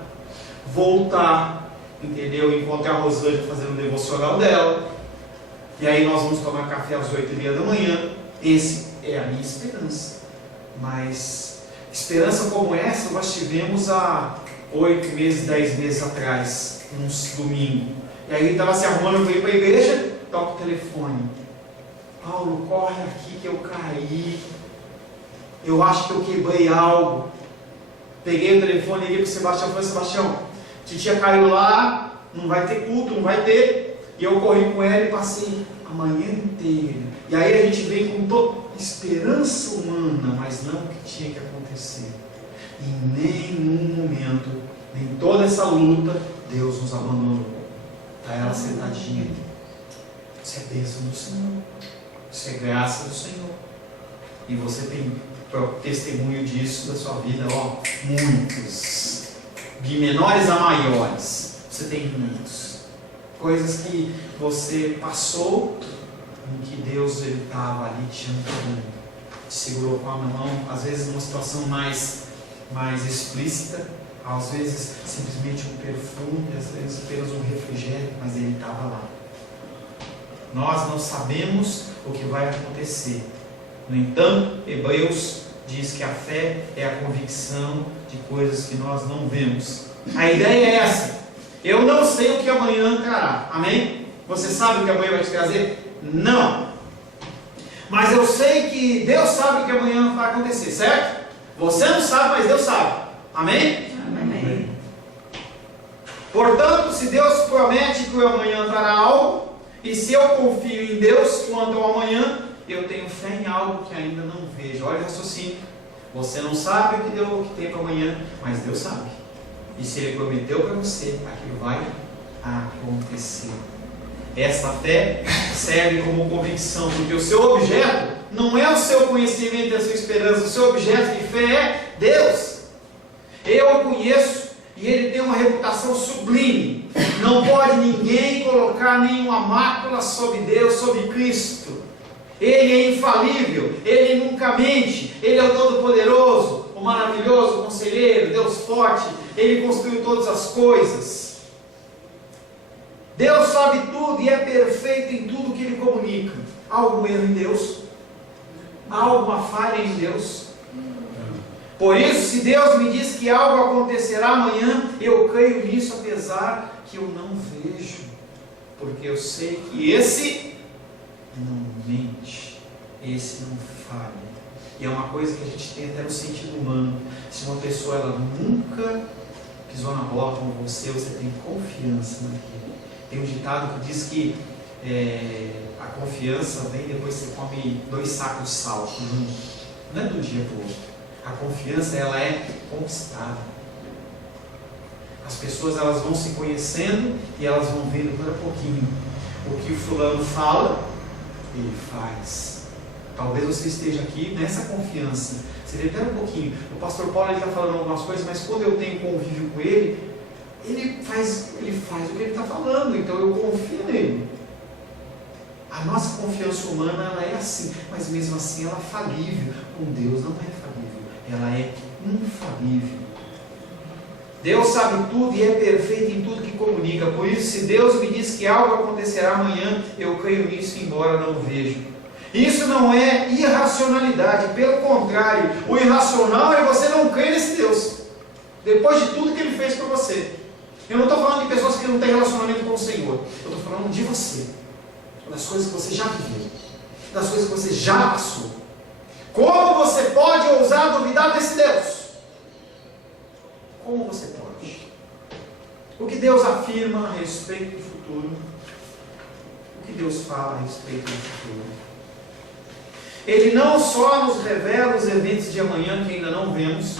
voltar, entendeu? Encontrar a Rosângela fazendo o devocional dela, e aí nós vamos tomar café às 8h30 da manhã. Esse é a minha esperança. Mas esperança como essa nós tivemos há 8 meses, 10 meses atrás, num domingo. E aí ele estava se arrumando, eu fui para a igreja, toca o telefone. Paulo, corre aqui que eu caí. Eu acho que eu quebrei algo. Peguei o telefone, liguei para o Sebastião e falei, Sebastião, titia caiu lá, não vai ter culto, não vai ter. E eu corri com ela e passei a manhã inteira. E aí a gente vem com toda esperança humana, mas não o que tinha que acontecer. Em nenhum momento, em toda essa luta, Deus nos abandonou. Está ela sentadinha ali. Isso é bênção do Senhor. Isso é graça do Senhor. E você tem testemunho disso da sua vida, muitos. De menores a maiores. Você tem muitos. Coisas que você passou, em que Deus estava ali te amparando, te segurou com a mão, às vezes numa situação mais explícita, às vezes simplesmente um perfume, às vezes apenas um refrigério, mas Ele estava lá. Nós não sabemos o que vai acontecer. No entanto, Hebreus diz que a fé é a convicção de coisas que nós não vemos. A ideia é essa: eu não sei o que amanhã trará. Amém? Você sabe o que amanhã vai te trazer? Não. Mas eu sei que Deus sabe o que amanhã vai acontecer, certo? Você não sabe, mas Deus sabe. Amém? Amém. Portanto, se Deus promete que o amanhã trará algo, e se eu confio em Deus quanto ao amanhã, eu tenho fé em algo que ainda não vejo. Olha o raciocínio. Você não sabe o que tem para amanhã, mas Deus sabe. E se Ele prometeu para você, aquilo vai acontecer. Essa fé serve como convicção, porque o seu objeto não é o seu conhecimento e a sua esperança. O seu objeto de fé é Deus. Eu o conheço e Ele tem uma reputação sublime. Não pode ninguém colocar nenhuma mácula sobre Deus, sobre Cristo. Ele é infalível, Ele nunca mente, Ele é o Todo-Poderoso, o maravilhoso, o conselheiro, Deus forte. Ele construiu todas as coisas. Deus sabe tudo e é perfeito em tudo que Ele comunica. Há algum erro em Deus? Há alguma falha em Deus? Por isso, se Deus me diz que algo acontecerá amanhã, eu creio nisso, apesar que eu não vejo, porque eu sei que esse não mente, esse não falha. E é uma coisa que a gente tem até no sentido humano. Se uma pessoa ela nunca pisou na bola com você, você tem confiança naquilo. Tem um ditado que diz que a confiança vem depois que você come 2 sacos de sal. Não é do dia para o outro. A confiança ela é conquistada. As pessoas elas vão se conhecendo e elas vão vendo por pouquinho o que o fulano fala, ele faz. Talvez você esteja aqui nessa confiança. Você vê, pera um pouquinho, o pastor Paulo está falando algumas coisas, mas quando eu tenho convívio com ele, ele faz o que ele está falando, então eu confio nele. A nossa confiança humana ela é assim, mas mesmo assim ela é falível. Com Deus não é falível, ela é infalível. Deus sabe tudo e é perfeito em tudo que comunica. Por isso, se Deus me diz que algo acontecerá amanhã, eu creio nisso, embora não veja. Isso não é irracionalidade, pelo contrário, o irracional é você não crer nesse Deus, depois de tudo que Ele fez por você. Eu não estou falando de pessoas que não têm relacionamento com o Senhor, eu estou falando de você, das coisas que você já viveu, das coisas que você já passou. Como você pode ousar duvidar desse Deus? Como você pode? O que Deus afirma a respeito do futuro? O que Deus fala a respeito do futuro? Ele não só nos revela os eventos de amanhã que ainda não vemos,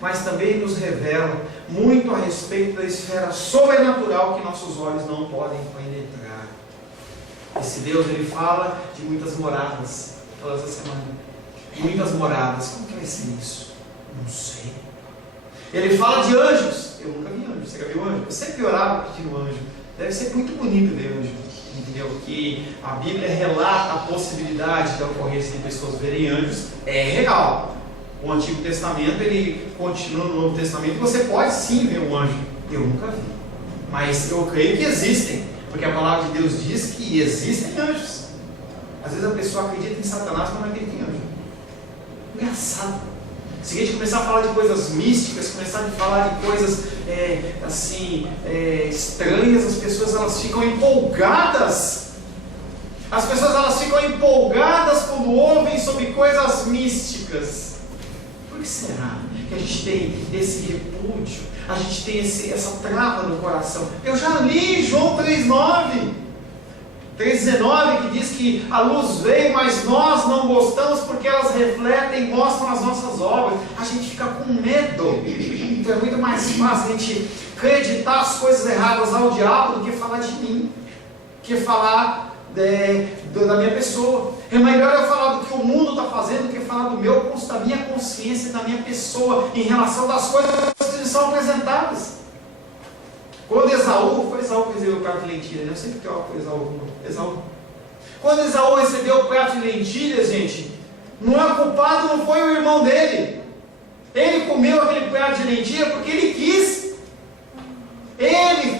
mas também nos revela muito a respeito da esfera sobrenatural que nossos olhos não podem penetrar. Esse Deus, Ele fala de muitas moradas. Falou essa semana. Muitas moradas. Como que vai ser isso? Não sei. Ele fala de anjos. Eu nunca vi anjo. Você já viu anjo? Eu sempre orava pedindo anjo. Deve ser muito bonito ver anjo. Entendeu? Que a Bíblia relata a possibilidade da ocorrência de pessoas verem anjos. É real. O Antigo Testamento, ele continua no Novo Testamento. Você pode sim ver um anjo. Eu nunca vi. Mas eu creio que existem. Porque a palavra de Deus diz que existem anjos. Às vezes a pessoa acredita em Satanás, mas não acredita em anjo. Engraçado. Se a gente começar a falar de coisas místicas, começar a falar de coisas estranhas, as pessoas elas ficam empolgadas. As pessoas elas ficam empolgadas quando ouvem sobre coisas místicas. Por que será que a gente tem esse repúdio? A gente tem essa trava no coração? Eu já li João 3,19 que diz que a luz veio, mas nós não gostamos porque elas refletem e mostram as nossas obras. A gente fica com medo. Então é muito mais fácil a gente acreditar as coisas erradas ao diabo do que falar de mim, que falar da minha pessoa. É melhor eu falar do que o mundo está fazendo do que falar da minha consciência, da minha pessoa, em relação das coisas que são apresentadas. Quando Esaú, foi Esaú que recebeu o prato de lentilha, né? Eu sempre que foi Esaú. Quando Esaú recebeu o prato de lentilha, gente, não é culpado, não foi o irmão dele. Ele comeu aquele prato de lentilha porque ele quis. Ele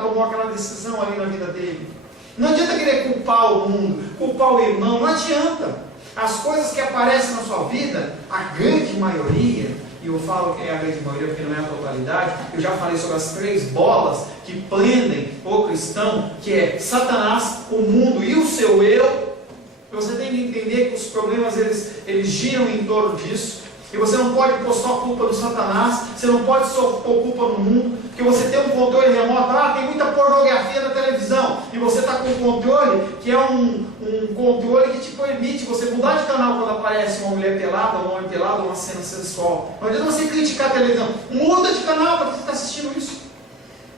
tomou aquela decisão ali na vida dele. Não adianta querer culpar o mundo, culpar o irmão, não adianta. As coisas que aparecem na sua vida, a grande maioria, e eu falo que é a grande maioria porque não é a totalidade, eu já falei sobre as 3 bolas que prendem o cristão, que é Satanás, o mundo e o seu eu. Você tem que entender que os problemas eles giram em torno disso. E você não pode pôr só culpa no Satanás, você não pode só pôr culpa no mundo, porque você tem um controle remoto, tem muita pornografia na televisão, e você está com um controle que é um controle que te permite você mudar de canal quando aparece uma mulher pelada, um homem pelado, uma cena sensual. Não adianta você criticar a televisão, muda de canal para você estar assistindo isso.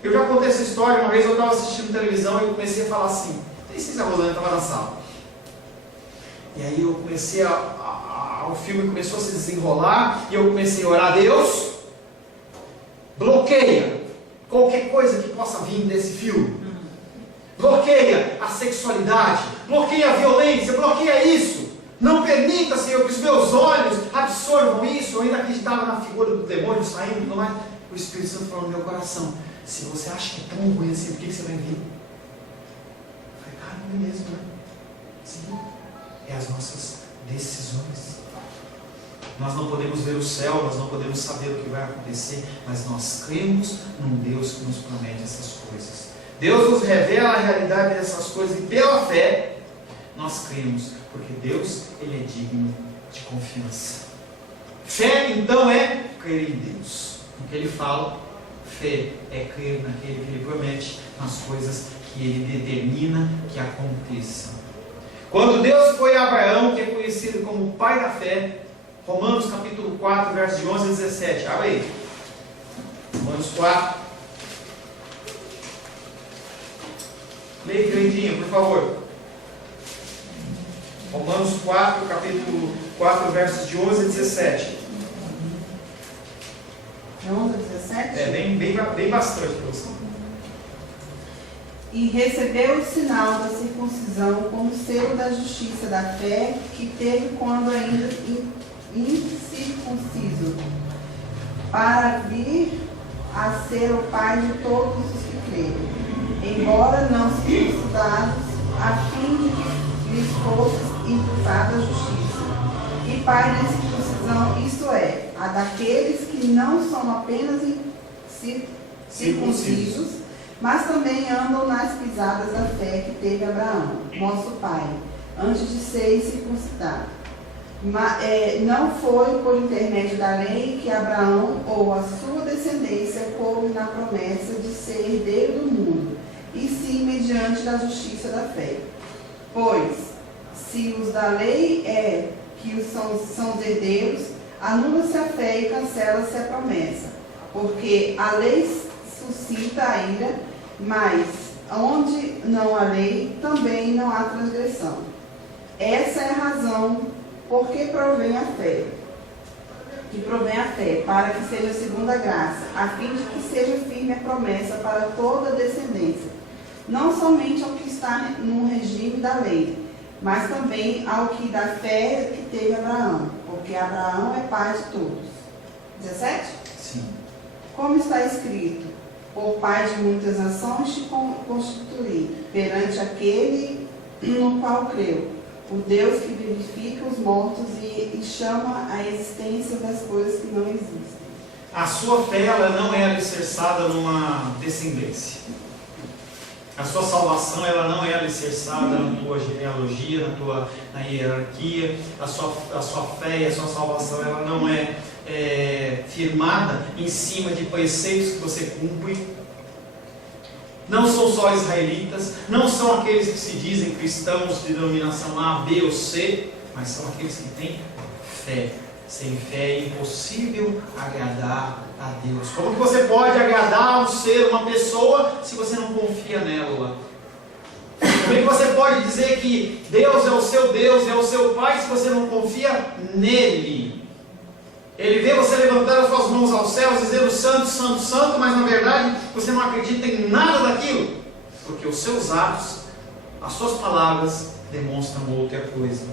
Eu já contei essa história, uma vez eu estava assistindo televisão e eu comecei a falar assim, nem sei se a Rosana estava na sala. E aí eu comecei o filme começou a se desenrolar e eu comecei a orar a Deus, bloqueia qualquer coisa que possa vir desse filme, bloqueia a sexualidade, bloqueia a violência, bloqueia isso, não permita, Senhor, que os meus olhos absorvam isso. Eu ainda acreditava na figura do demônio saindo e tudo mais. O Espírito Santo falou no meu coração, se você acha que é tão ruim assim, por que você vai vir? Eu falei, cara, não é mesmo, né? Sim, é as nossas decisões. Nós não podemos ver o céu, nós não podemos saber o que vai acontecer, mas nós cremos num Deus que nos promete essas coisas. Deus nos revela a realidade dessas coisas e pela fé nós cremos, porque Deus, Ele é digno de confiança. Fé, então, é crer em Deus. O que Ele fala, fé é crer naquele que Ele promete, nas coisas que Ele determina que aconteçam. Quando Deus foi a Abraão, que é conhecido como o pai da fé, Romanos capítulo 4, versos de 11 a 17. Abre aí. Romanos 4. Leia direitinho, por favor. Romanos 4, capítulo 4, versos de 11 a 17. De 11 a 17? É, bem bastante para você. E recebeu o sinal da circuncisão como selo da justiça da fé que teve quando ainda incircunciso, para vir a ser o pai de todos os que creem, embora não circuncidados, a fim de que lhes fosse imputada a justiça. E pai da circuncisão, isto é, a daqueles que não são apenas circuncisos, mas também andam nas pisadas da fé que teve Abraão, nosso pai, antes de ser circuncidado. Não foi por intermédio da lei que Abraão ou a sua descendência coube na promessa de ser herdeiro do mundo, e sim mediante da justiça da fé. Pois, se os da lei que são os herdeiros, anula-se a fé e cancela-se a promessa, porque a lei suscita a ira, mas onde não há lei, também não há transgressão. Essa é a razão por que provém a fé, para que seja segunda graça, a fim de que seja firme a promessa para toda a descendência, não somente ao que está no regime da lei, mas também ao que da fé que teve Abraão, porque Abraão é pai de todos. 17? Sim. Como está escrito, por pai de muitas nações te constituí, perante aquele no qual creu, o Deus que vivifica os mortos e chama a existência das coisas que não existem. A sua fé, ela não é alicerçada numa descendência. A sua salvação, ela não é alicerçada na tua genealogia, na hierarquia. A sua fé e a sua salvação, ela não é firmada em cima de preceitos que você cumpre. Não são só israelitas, não são aqueles que se dizem cristãos de denominação A, B ou C, mas são aqueles que têm fé. Sem fé é impossível agradar a Deus. Como que você pode agradar um ser, uma pessoa, se você não confia nela? Como que você pode dizer que Deus é o seu Pai, se você não confia nele? Ele vê você levantando as suas mãos aos céus, dizendo santo, santo, santo, mas na verdade você não acredita em nada daquilo, porque os seus atos, as suas palavras demonstram outra coisa.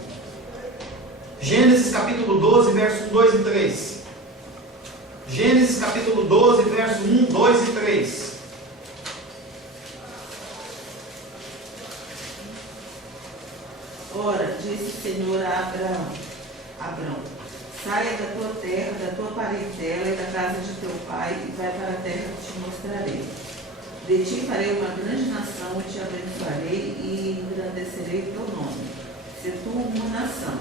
Gênesis capítulo 12, versos 2 e 3. Gênesis capítulo 12, versos 1, 2 e 3. Ora, disse o Senhor a Abrão, saia da tua terra, da tua parentela e da casa de teu pai, e vai para a terra que te mostrarei. De ti farei uma grande nação, e te abençoarei e engrandecerei teu nome. Se tu uma nação,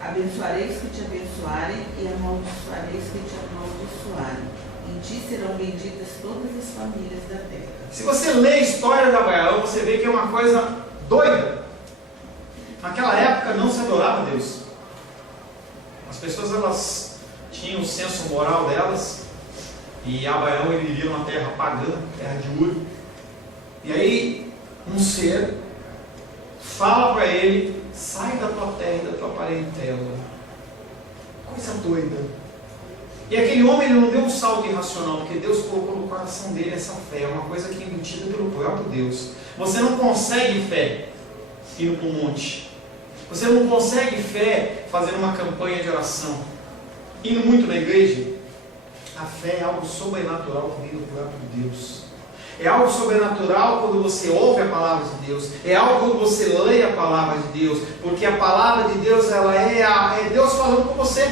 abençoarei os que te abençoarem e amaldiçoarei os que te amaldiçoarem. Em ti serão benditas todas as famílias da terra. Se você lê a história de Abraão, você vê que é uma coisa doida. Naquela época não se adorava a Deus. As pessoas, elas tinham o senso moral delas, e Abraão, ele vivia numa terra pagã, terra de Ur. E aí um ser fala para ele: sai da tua terra e da tua parentela. Coisa doida. E aquele homem, ele não deu um salto irracional, porque Deus colocou no coração dele essa fé. É uma coisa que é embutida pelo próprio Deus. Você não consegue fé indo para um monte. Você não consegue fé fazendo uma campanha de oração, indo muito na igreja. A fé é algo sobrenatural que vem do próprio Deus. É algo sobrenatural quando você ouve a palavra de Deus. É algo quando você lê a palavra de Deus. Porque a palavra de Deus, ela é Deus falando com você.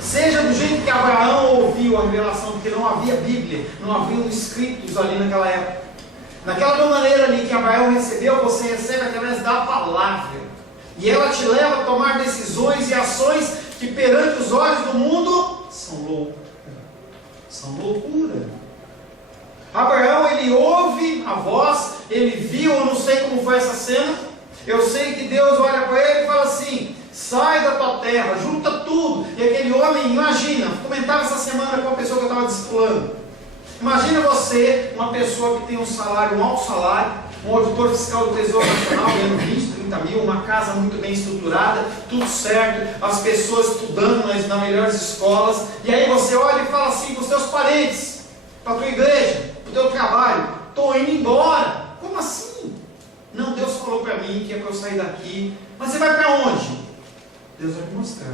Seja do jeito que Abraão ouviu a revelação, porque não havia Bíblia, não haviam escritos ali naquela época. Naquela maneira ali que Abraão recebeu, você recebe através da palavra. E ela te leva a tomar decisões e ações que perante os olhos do mundo são loucura. São loucura. Abraão, ele ouve a voz, ele viu, eu não sei como foi essa cena. Eu sei que Deus olha para ele e fala assim: sai da tua terra, junta tudo. E aquele homem, imagina, comentava essa semana com uma pessoa que eu estava discipulando. Imagina você, uma pessoa que tem um salário, um alto salário, um auditor fiscal do Tesouro Nacional ganhando 20, 30 mil, uma casa muito bem estruturada, tudo certo, as pessoas estudando nas melhores escolas, e aí você olha e fala assim para os teus parentes, para a tua igreja, para o teu trabalho: estou indo embora. Como assim? Não, Deus falou para mim que é para eu sair daqui. Mas você vai para onde? Deus vai me mostrar.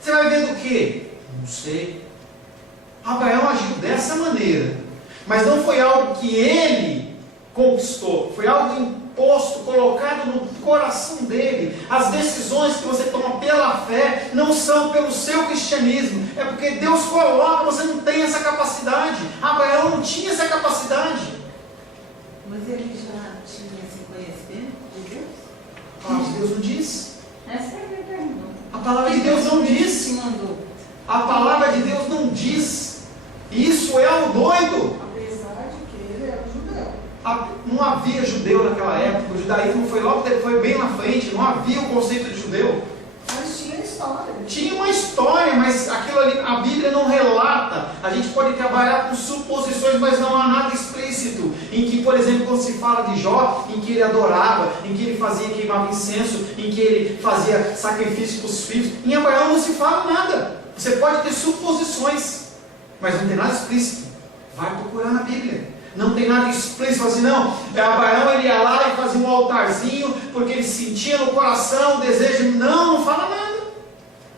Você vai ver do quê? Não sei. Abraão agiu dessa maneira, mas não foi algo que ele conquistou, foi algo imposto, colocado no coração dele. As decisões que você toma pela fé não são pelo seu cristianismo, é porque Deus coloca, você não tem essa capacidade. Abraão não tinha essa capacidade. Mas ele já tinha esse conhecimento de Deus? A palavra de Deus não diz. Essa é a minha pergunta. A palavra de Deus não diz. Mandou. A palavra de Deus não diz. Isso é o doido. Apesar de que ele era judeu. Não havia judeu naquela época. O judaísmo foi logo depois, bem na frente. Não havia o conceito de judeu. Mas tinha história. Tinha uma história, mas aquilo ali, a Bíblia não relata. A gente pode trabalhar com suposições, mas não há nada explícito. Em que, por exemplo, quando se fala de Jó, em que ele adorava, em que ele fazia, queimava incenso, em que ele fazia sacrifício para os filhos. Em Abraão não se fala nada. Você pode ter suposições, mas não tem nada explícito. Vai procurar na Bíblia. Não tem nada explícito assim, não. Abraão, ele ia lá e fazia um altarzinho, porque ele sentia no coração o desejo. Não fala nada.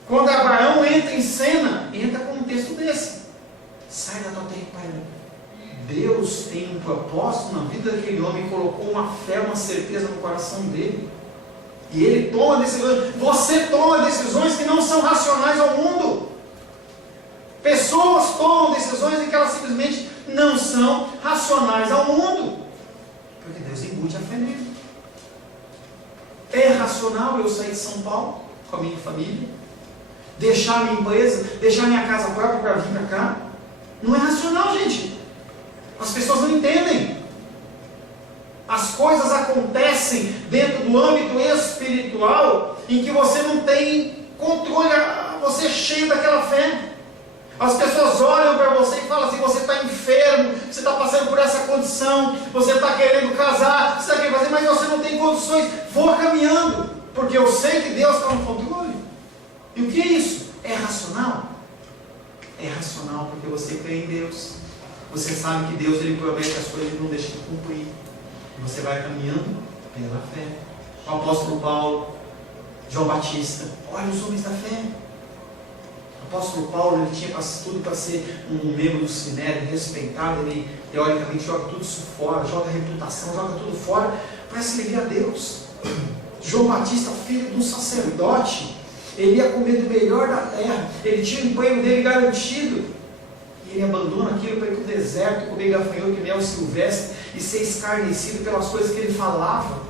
Quando Abraão entra em cena, entra com um texto desse: sai da tua terra, pai. Deus tem um propósito na vida daquele homem, colocou uma fé, uma certeza no coração dele. E ele toma decisões. Você toma decisões que não são racionais ao mundo. Pessoas tomam decisões em que elas simplesmente não são racionais ao mundo, porque Deus embute a fé nele. É racional eu sair de São Paulo com a minha família, deixar a minha empresa, deixar a minha casa própria para vir para cá? Não é racional, gente. As pessoas não entendem. As coisas acontecem dentro do âmbito espiritual em que você não tem controle, você é cheio daquela fé. As pessoas olham para você e falam assim: você está enfermo, você está passando por essa condição, você está querendo casar, você está querendo fazer, mas você não tem condições. Vou caminhando, porque eu sei que Deus está no controle. E o que é isso? É racional? É racional porque você crê em Deus. Você sabe que Deus ele promete as coisas e não deixa de cumprir. E você vai caminhando pela fé. O apóstolo Paulo, João Batista, olha os homens da fé. O apóstolo Paulo ele tinha tudo para ser um membro do Sinédrio, respeitado. Ele teoricamente joga tudo isso fora, joga a reputação, joga tudo fora para servir a Deus. João Batista, filho de um sacerdote, ele ia comer do melhor da terra, ele tinha o emprego dele garantido, e ele abandona aquilo para ir para o deserto, comer gafanhoto e mel silvestre, e ser escarnecido pelas coisas que ele falava.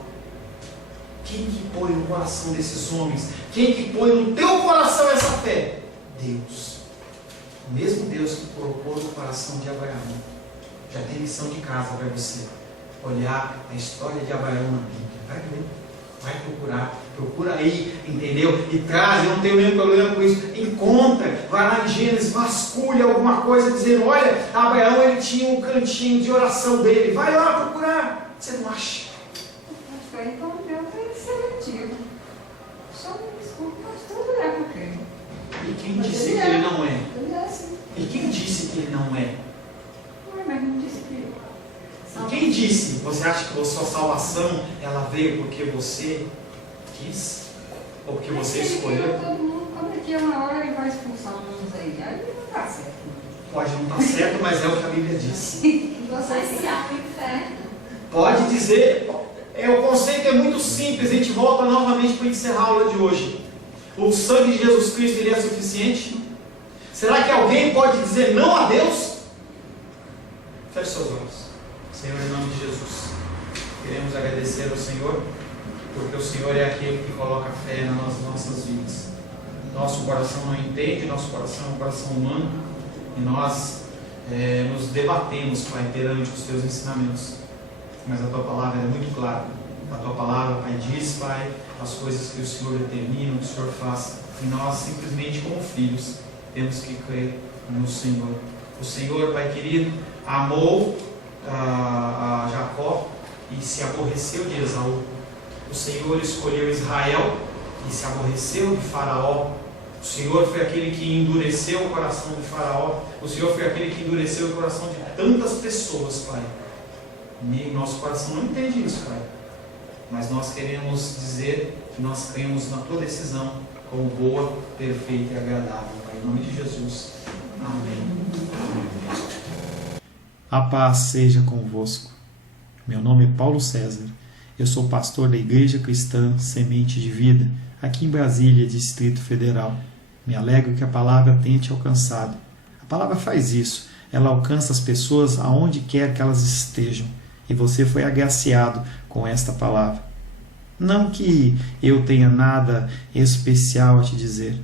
Quem que põe no coração desses homens? Quem que põe no teu coração essa fé? Deus. O mesmo Deus que colocou no coração de Abraão. Já tem lição de casa para você. Olhar a história de Abraão na Bíblia. Vai ver. Vai procurar. Procura aí, entendeu? E traz, eu não tenho nenhum problema com isso. Encontra, vai lá em Gênesis, vasculha alguma coisa, dizendo, olha, Abraão ele tinha um cantinho de oração dele. Vai lá procurar. Você não acha? Então Deus é seletivo. Só me desculpa, mas tudo é porque. E quem disse que ele não é? Ele é assim. E quem disse que ele não é? Ué, mas não disse que. E quem disse? Você acha que a sua salvação ela veio porque você quis? Ou porque você Mas se ele escolheu? criou todo mundo, quando daqui a uma hora ele vai expulsar uns aí. Aí não dá certo. Pode não estar certo, mas é o que a Bíblia diz. Vai se ao inferno. Pode dizer, o conceito é muito simples, a gente volta novamente para encerrar a aula de hoje. O sangue de Jesus Cristo ele é suficiente? Será que alguém pode dizer não a Deus? Feche seus olhos. Senhor, em nome de Jesus, queremos agradecer ao Senhor, porque o Senhor é aquele que coloca fé nas nossas vidas. Nosso coração não entende, nosso coração é um coração humano, e nós nos debatemos, Pai, perante os Teus ensinamentos. Mas a Tua palavra é muito clara. A Tua palavra, Pai, diz, Pai, as coisas que o Senhor determina, que o Senhor faz, e nós simplesmente como filhos temos que crer no Senhor. O Senhor, Pai querido, amou a Jacó e se aborreceu de Esaú. O Senhor escolheu Israel e se aborreceu de Faraó. O Senhor foi aquele que endureceu o coração de Faraó. O Senhor foi aquele que endureceu o coração de tantas pessoas, Pai. E nosso coração não entende isso, Pai. Mas nós queremos dizer que nós cremos na Tua decisão como boa, perfeita e agradável, Pai. Em nome de Jesus. Amém. A paz seja convosco. Meu nome é Paulo César. Eu sou pastor da Igreja Cristã Semente de Vida, aqui em Brasília, Distrito Federal. Me alegro que a palavra tenha te alcançado. A palavra faz isso. Ela alcança as pessoas aonde quer que elas estejam. E você foi agraciado com esta palavra. Não que eu tenha nada especial a te dizer.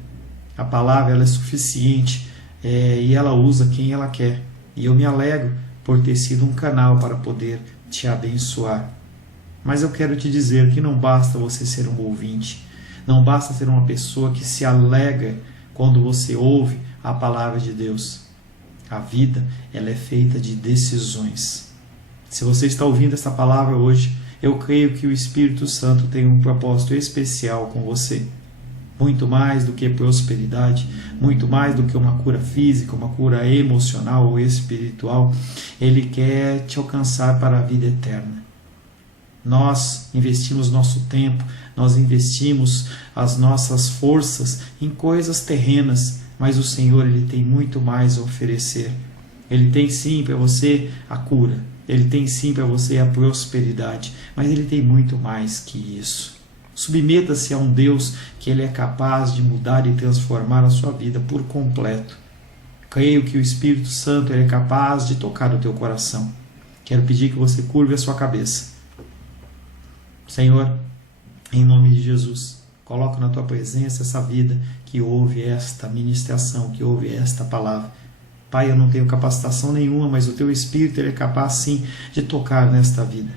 A palavra ela é suficiente e ela usa quem ela quer. E eu me alegro por ter sido um canal para poder te abençoar. Mas eu quero te dizer que não basta você ser um ouvinte, não basta ser uma pessoa que se alegra quando você ouve a palavra de Deus. A vida ela é feita de decisões. Se você está ouvindo essa palavra hoje, eu creio que o Espírito Santo tem um propósito especial com você. Muito mais do que prosperidade, muito mais do que uma cura física, uma cura emocional ou espiritual, Ele quer te alcançar para a vida eterna. Nós investimos nosso tempo, nós investimos as nossas forças em coisas terrenas, mas o Senhor Ele tem muito mais a oferecer. Ele tem sim para você a cura, Ele tem sim para você a prosperidade, mas Ele tem muito mais que isso. Submeta-se a um Deus que Ele é capaz de mudar e transformar a sua vida por completo. Creio que o Espírito Santo Ele é capaz de tocar o teu coração. Quero pedir que você curve a sua cabeça. Senhor, em nome de Jesus, coloco na tua presença essa vida que ouve esta ministração, que ouve esta palavra. Pai, eu não tenho capacitação nenhuma, mas o teu Espírito Ele é capaz sim de tocar nesta vida,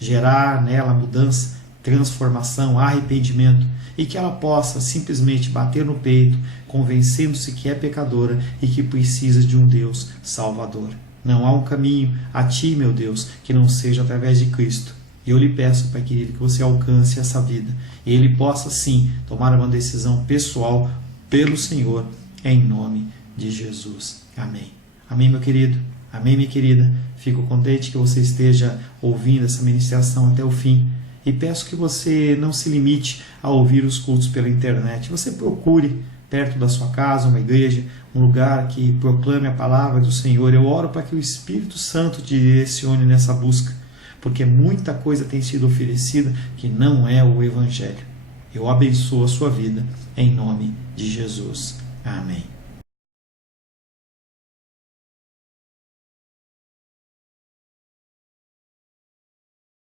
gerar nela mudança, transformação, arrependimento, e que ela possa simplesmente bater no peito, convencendo-se que é pecadora e que precisa de um Deus salvador. Não há um caminho a ti, meu Deus, que não seja através de Cristo. E eu lhe peço, Pai querido, que você alcance essa vida e ele possa sim tomar uma decisão pessoal pelo Senhor, em nome de Jesus. Amém. Amém, meu querido. Amém, minha querida. Fico contente que você esteja ouvindo essa ministração até o fim. E peço que você não se limite a ouvir os cultos pela internet. Você procure perto da sua casa uma igreja, um lugar que proclame a palavra do Senhor. Eu oro para que o Espírito Santo te direcione nessa busca, porque muita coisa tem sido oferecida que não é o Evangelho. Eu abençoo a sua vida em nome de Jesus. Amém.